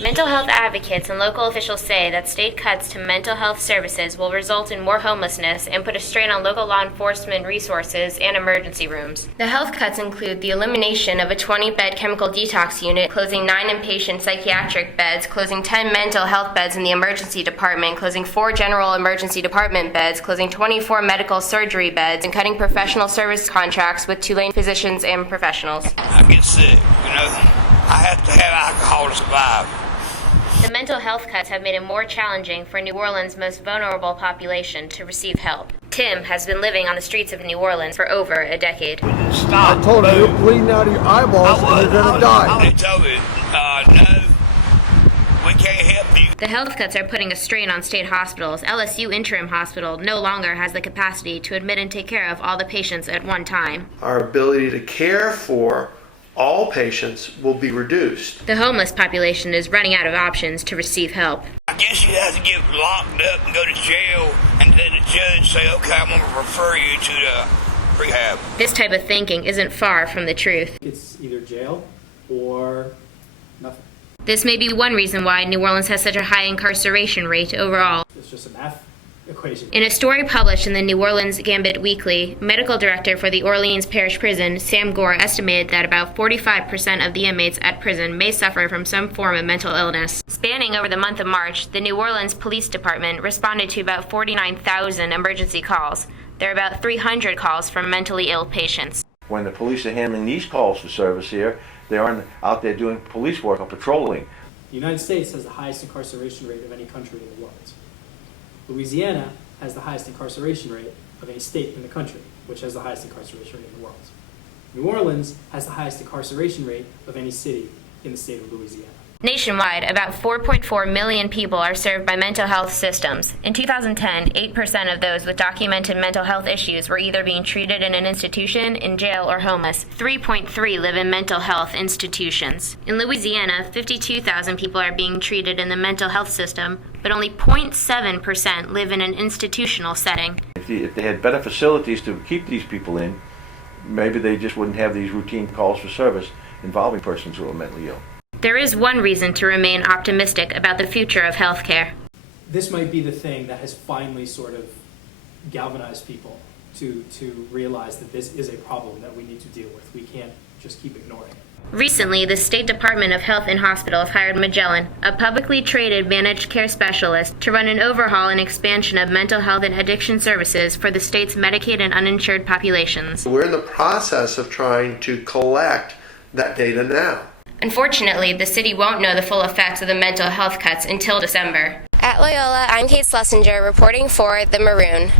Mental health advocates and local officials say that state cuts to mental health services will result in more homelessness and put a strain on local law enforcement resources and emergency rooms. The health cuts include the elimination of a 20-bed chemical detox unit, closing 9 inpatient psychiatric beds, closing 10 mental health beds in the emergency department, closing 4 general emergency department beds, closing 24 medical surgery beds, and cutting professional service contracts with Tulane physicians and professionals. I get sick, I have to have alcohol to survive. The mental health cuts have made it more challenging for New Orleans' most vulnerable population to receive help. Tim has been living on the streets of New Orleans for over a decade. Stop. I told you, you're bleeding out of your eyeballs and you're gonna die. They told me, no, we can't help you. The health cuts are putting a strain on state hospitals. LSU Interim Hospital no longer has the capacity to admit and take care of all the patients at one time. Our ability to care for all patients will be reduced. The homeless population is running out of options to receive help. I guess you have to get locked up and go to jail, and then the judge say, okay, I'm going to refer you to the rehab. This type of thinking isn't far from the truth. It's either jail or nothing. This may be one reason why New Orleans has such a high incarceration rate overall. It's just a math equation. In a story published in the New Orleans Gambit Weekly, medical director for the Orleans Parish Prison, Sam Gore, estimated that about 45% of the inmates at prison may suffer from some form of mental illness. Spanning over the month of March, the New Orleans Police Department responded to about 49,000 emergency calls. There are about 300 calls from mentally ill patients. When the police are handling these calls for service here, they aren't out there doing police work or patrolling. The United States has the highest incarceration rate of any country in the world. Louisiana has the highest incarceration rate of any state in the country, which has the highest incarceration rate in the world. New Orleans has the highest incarceration rate of any city in the state of Louisiana. Nationwide, about 4.4 million people are served by mental health systems. In 2010, 8% of those with documented mental health issues were either being treated in an institution, in jail, or homeless. 3.3 live in mental health institutions. In Louisiana, 52,000 people are being treated in the mental health system, but only 0.7% live in an institutional setting. If they had better facilities to keep these people in, maybe they just wouldn't have these routine calls for service involving persons who are mentally ill. There is one reason to remain optimistic about the future of healthcare. This might be the thing that has finally sort of galvanized people to realize that this is a problem that we need to deal with. We can't just keep ignoring it. Recently, the State Department of Health and Hospitals hired Magellan, a publicly traded managed care specialist, to run an overhaul and expansion of mental health and addiction services for the state's Medicaid and uninsured populations. We're in the process of trying to collect that data now. Unfortunately, the city won't know the full effects of the mental health cuts until December. At Loyola, I'm Kate Schlesinger reporting for The Maroon.